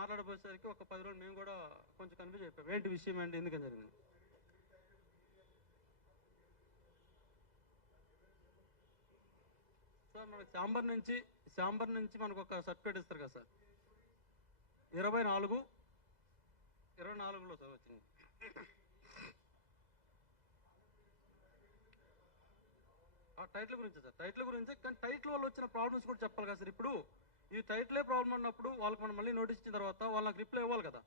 మాట్లాడబోయేసరికి ఒక 10 రోజులు మేము కూడా కొంచెం కన్ఫ్యూజ్ అయిపోయాం. ఏంటి విషయం ఏంటి, ఎందుకని జరిగింది. సార్ మనకు శాంబర్ నుంచి మనకు ఒక సర్టిఫికేట్ ఇస్తారు కదా సార్, 24లో సార్ వచ్చింది. ఆ టైటిల్ గురించి సార్, టైటిల్ గురించి. కానీ టైటిల్ వల్ల వచ్చిన ప్రాబ్లమ్స్ కూడా చెప్పాలి కదా సార్. ఇప్పుడు ఈ టైటిలే ప్రాబ్లం ఉన్నప్పుడు వాళ్ళకి మనం మళ్ళీ నోటీస్ ఇచ్చిన తర్వాత వాళ్ళకి రిప్లై ఇవ్వాలి కదా.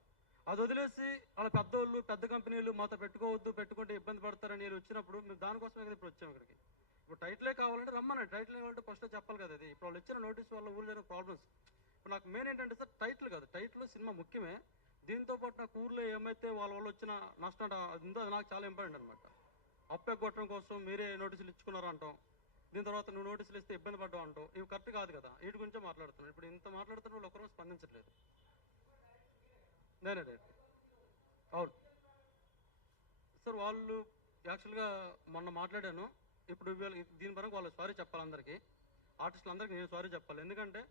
అది వదిలేసి వాళ్ళ పెద్దోళ్ళు పెద్ద కంపెనీలు మాతో పెట్టుకోవద్దు, పెట్టుకుంటే ఇబ్బంది పడతారని నేను వచ్చినప్పుడు మేము దానికోసమే కదా ఇప్పుడు వచ్చాము ఇక్కడికి. ఇప్పుడు టైటిలే కావాలంటే రమ్మనండి, టైటిల్ కావాలంటే ఫస్ట్ చెప్పాలి కదా. అది ఇప్పుడు వాళ్ళు ఇచ్చిన నోటీస్ వల్ల ఊళ్ళో జరిగిన ప్రాబ్లమ్స్. ఇప్పుడు నాకు మెయిన్ ఏంటంటే సార్ టైటిల్ కాదు, టైటిల్ సినిమా ముఖ్యమే. దీంతో పాటు నాకు ఊర్లో ఏమైతే వాళ్ళ వల్ల వచ్చిన నష్టం అది ఉందో అది నాకు చాలా ఇంపార్టెంట్ అనమాట. అప్పు ఎగ్గొట్టడం కోసం మీరే నోటీసులు ఇచ్చుకున్నారు అంటాం, దీని తర్వాత నువ్వు నోటీసులు ఇస్తే ఇబ్బంది పడ్డావు అంటావు. ఇవి కరెక్ట్ కాదు కదా. వీటి గురించే మాట్లాడుతున్నాను. ఇప్పుడు ఇంత మాట్లాడుతున్న వాళ్ళు ఒకరోజు స్పందించట్లేదు. నేనే అవును సార్. వాళ్ళు యాక్చువల్గా మొన్న మాట్లాడాను. ఇప్పుడు దీని పరంగా వాళ్ళు సారీ చెప్పాలి అందరికీ, ఆర్టిస్టులందరికీ నేను సారీ చెప్పాలి. ఎందుకంటే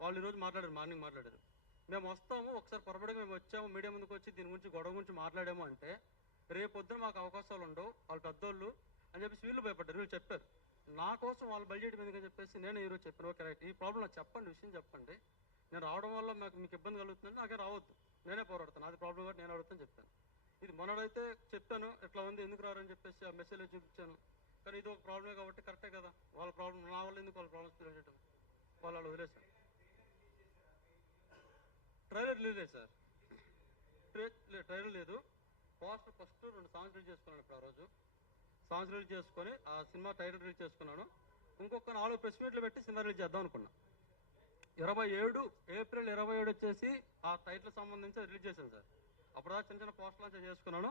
వాళ్ళు ఈరోజు మాట్లాడారు, మార్నింగ్ మాట్లాడారు. మేము వస్తాము, ఒకసారి పొరపడిగా మేము వచ్చాము, మీడియా ముందుకు వచ్చి దీని గురించి గొడవ గురించి మాట్లాడాము అంటే రేపు పొద్దున మాకు అవకాశాలు ఉండవు, వాళ్ళు పెద్దోళ్ళు అని చెప్పేసి వీళ్ళు భయపడ్డారు. వీళ్ళు చెప్పారు నా కోసం వాళ్ళు బడ్జెట్ మీదకని చెప్పేసి. నేను ఈరోజు చెప్పాను, ఓకే రైట్, ఈ ప్రాబ్లం నాకు చెప్పండి, విషయం చెప్పండి. నేను రావడం వల్ల మీకు ఇబ్బంది కలుగుతుందంటే నాకే రావద్దు, నేనే పోరాడతాను, అది ప్రాబ్లం కాబట్టి నేను అడుగుతాను చెప్పాను. ఇది మొన్నడైతే చెప్పాను ఇట్లా ఉంది ఎందుకు రారని చెప్పేసి ఆ మెసేజ్ చూపించాను. కానీ ఇది ఒక ప్రాబ్లమే కాబట్టి కరెక్టే కదా. వాళ్ళ ప్రాబ్లం నా వల్ల ఎందుకు వాళ్ళ ప్రాబ్లమ్స్ క్రియేట్ చేయడం, వాళ్ళు వదిలేశారు. ట్రైలర్ రిలీజ్ లేదు సార్, ట్రైలర్ లేదు. ఫస్ట్ 2 సాంగ్స్ రిలీజ్ చేసుకున్నాను. ఇప్పుడు ఆ రోజు సాంగ్స్ రిలీజ్ చేసుకొని ఆ సినిమా టైటిల్ రిలీజ్ చేసుకున్నాను. ఇంకొక 4 ప్రెస్ మీట్లు పెట్టి సినిమా రిలీజ్ చేద్దాం అనుకున్నా. 27 ఏప్రిల్ 27 వచ్చేసి ఆ టైటిల్ సంబంధించి రిలీజ్ చేశాను సార్. అప్పుడు చిన్న చిన్న పోస్టర్ లాంచ్ చేసుకున్నాను.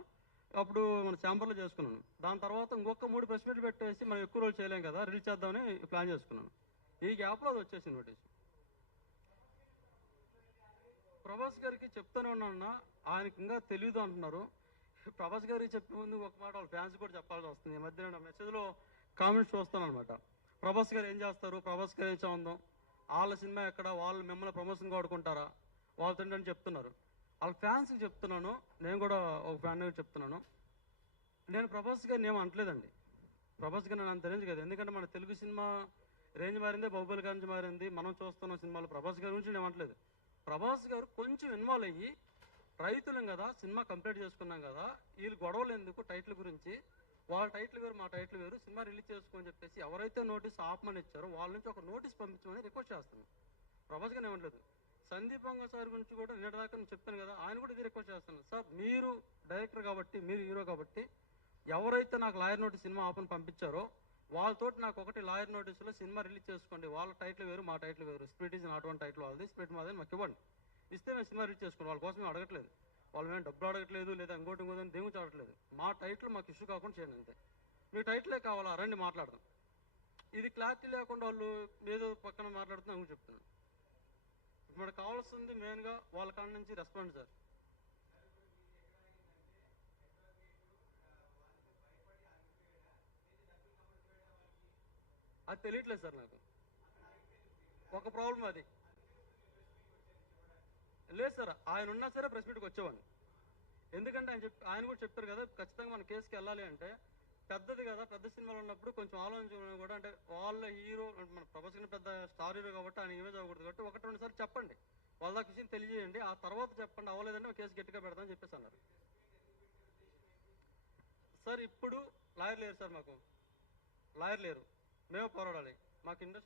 అప్పుడు మన ఛాంబర్లో చేసుకున్నాను. దాని తర్వాత ఇంకొక 3 ప్రెస్ మీట్లు పెట్టేసి మనం ఎక్కువ రోజులు చేయలేం కదా, రిలీజ్ చేద్దామని ప్లాన్ చేసుకున్నాను. ఈ గ్యాప్లో అది వచ్చేసింది నోటీస్. ప్రభాస్ గారికి చెప్తానే ఉన్నా, ఆయనకి ఇంకా తెలియదు అంటున్నారు. ప్రభాస్ గారికి చెప్పే ముందు ఒక మాట వాళ్ళ ఫ్యాన్స్ కూడా చెప్పాల్సి వస్తుంది. ఈ మధ్య నేను మెసేజ్లో కామెంట్స్ చూస్తాను అనమాట. ప్రభాస్ గారు ఏం చేస్తారు, ప్రభాస్ గారు ఏం చందాం, వాళ్ళ సినిమా ఎక్కడ, వాళ్ళు మిమ్మల్ని ప్రమోషన్ వాడుకుంటారా, వాళ్ళతో అని చెప్తున్నారు. వాళ్ళ ఫ్యాన్స్కి చెప్తున్నాను, నేను కూడా ఒక ఫ్యాన్ చెప్తున్నాను. నేను ప్రభాస్ గారిని ఏమో అంటలేదండి. ప్రభాస్ గారు అంత రేంజ్ కదా. ఎందుకంటే మన తెలుగు సినిమా రేంజ్ మారింది, బాహుబలి గురించి మారింది. మనం చూస్తున్న సినిమాలు ప్రభాస్ గారి గురించి నేను అంటలేదు. ప్రభాస్ గారు కొంచెం ఇన్వాల్వ్ అయ్యి, రైతులం కదా, సినిమా కంప్లీట్ చేసుకున్నాం కదా, వీళ్ళు గొడవలు ఎందుకు టైటిల్ గురించి, వాళ్ళ టైటిల్ వేరు మా టైటిల్ వేరు, సినిమా రిలీజ్ చేసుకోని చెప్పేసి ఎవరైతే నోటీస్ ఆపమని ఇచ్చారో వాళ్ళ నుంచి ఒక నోటీస్ పంపించమని రిక్వెస్ట్ చేస్తున్నాను. ప్రభాస్ గారు ఏమనలేదు. సందీప్ వంగ సార్ గురించి కూడా నిన్నటిదాకా నేను చెప్పాను కదా, ఆయన కూడా ఇది రిక్వెస్ట్ చేస్తున్నాను. సార్ మీరు డైరెక్టర్ కాబట్టి, మీరు హీరో కాబట్టి, ఎవరైతే నాకు లాయర్ నోటీస్ సినిమా ఆపని పంపించారో వాళ్ళతోటి నాకు ఒకటి లాయర్ నోటీసులో సినిమా రిలీజ్ చేసుకోండి, వాళ్ళ టైటిల్ వేరు మా టైటిల్ వేరు, split is not one title వాళ్ళది, స్ప్లిట్ మాది మాకు ఇవ్వండి, ఇస్తే మేము సినిమా రిలీజ్ చేసుకోండి. వాళ్ళ కోసం మేము అడగట్లేదు, వాళ్ళు మేము డబ్బులు అడగట్లేదు, లేదా ఇంకోటి ఇంకోటి దేవుడు అడగట్లేదు. మా టైటిల్ మాకు ఇష్యూ కాకుండా చేయండి అంతే. మీ టైటిలే కావాలా, రండి మాట్లాడదాం. ఇది క్లారిటీ లేకుండా వాళ్ళు ఏదో పక్కన మాట్లాడుతున్నా అని చెప్తున్నాను. మనకు కావాల్సింది మెయిన్గా వాళ్ళ కాడ నుంచి రెస్పాండ్ సార్. అది తెలియట్లేదు సార్ నాకు. ఒక ప్రాబ్లం అది లేదు సార్. ఆయన ఉన్నా సరే ప్రెస్ మీట్కి వచ్చేవాడిని. ఎందుకంటే ఆయన కూడా చెప్పారు కదా, ఖచ్చితంగా మన కేసుకి వెళ్ళాలి అంటే పెద్దది కదా, పెద్ద సినిమాలు ఉన్నప్పుడు కొంచెం ఆలోచించడం కూడా, అంటే వాళ్ళ హీరో మన ప్రభాస్ పెద్ద స్టార్ హీరో కాబట్టి ఆయన ఇమేజ్ అవ్వకూడదు కాబట్టి 1-2 సార్లు చెప్పండి, వాళ్ళ దాకా విషయం తెలియజేయండి, ఆ తర్వాత చెప్పండి, అవ్వలేదంటే కేసు గట్టిగా పెడతామని చెప్పేసి అన్నారు సార్. ఇప్పుడు లాయర్ లేరు సార్, మాకు లాయర్ లేరు, మేము పోరాడాలి. మాకు ఇండస్ట్రీ